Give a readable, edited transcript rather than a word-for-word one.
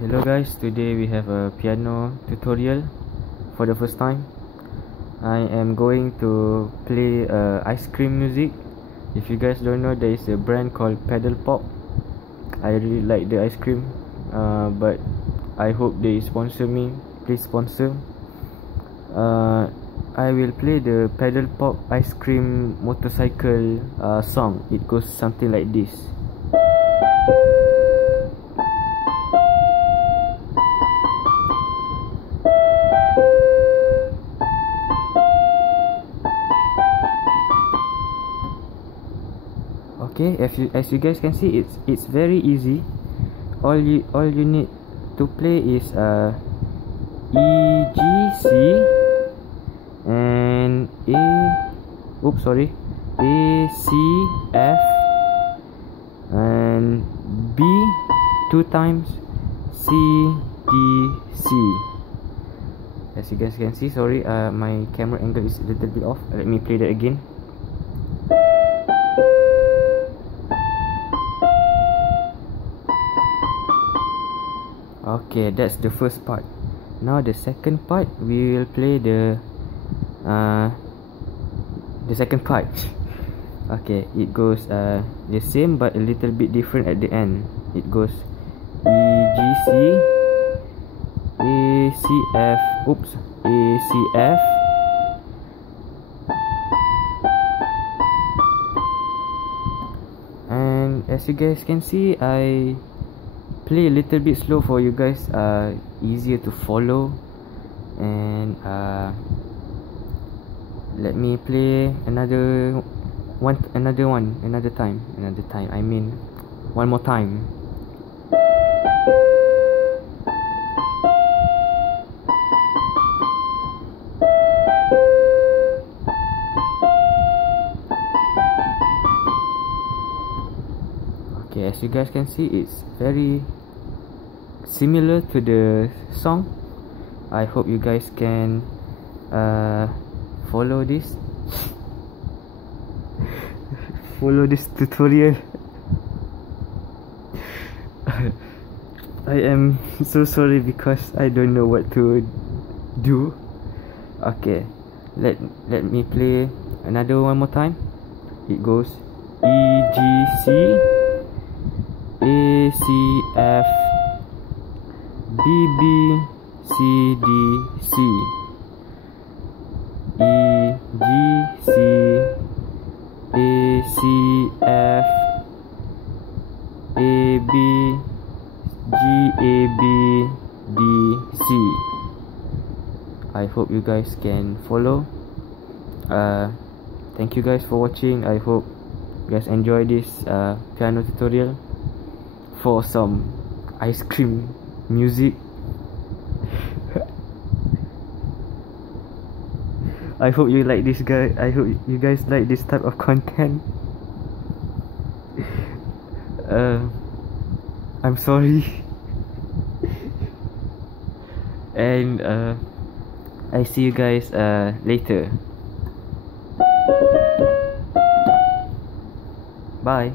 Hello guys, today we have a piano tutorial for the first time. I am going to play ice cream music. If you guys don't know, there is a brand called Pedal Pop. I really like the ice cream, but I hope they sponsor me. Please sponsor. I will play the Pedal Pop ice cream motorcycle song. It goes something like this. Okay, as you guys can see, it's very easy. All you need to play is E, G, C, and A. Oops, sorry. A, C, F, and B 2 times, C, D, C. As you guys can see, sorry, my camera angle is a little bit off. Let me play that again. Okay, that's the first part. Now the second part, we will play the second part. Okay, it goes the same but a little bit different at the end. It goes E, G, C, A, C, F. Oops, A, C, F, and as you guys can see, I play a little bit slow for you guys, easier to follow. And let me play another time. I mean, one more time. Okay, as you guys can see, it's very similar to the song. I hope you guys can follow this tutorial. I am so sorry because I don't know what to do. Okay, let me play another one more time. It goes E, G, C, A, C, F, B, B, C, D, C, E, G, C, A, C, F, A, B, G, A, B, D, C. I hope you guys can follow. Thank you guys for watching. I hope you guys enjoy this piano tutorial for some ice cream music. I hope you like this guy. I hope you guys like this type of content. I'm sorry. And I see you guys later. Bye.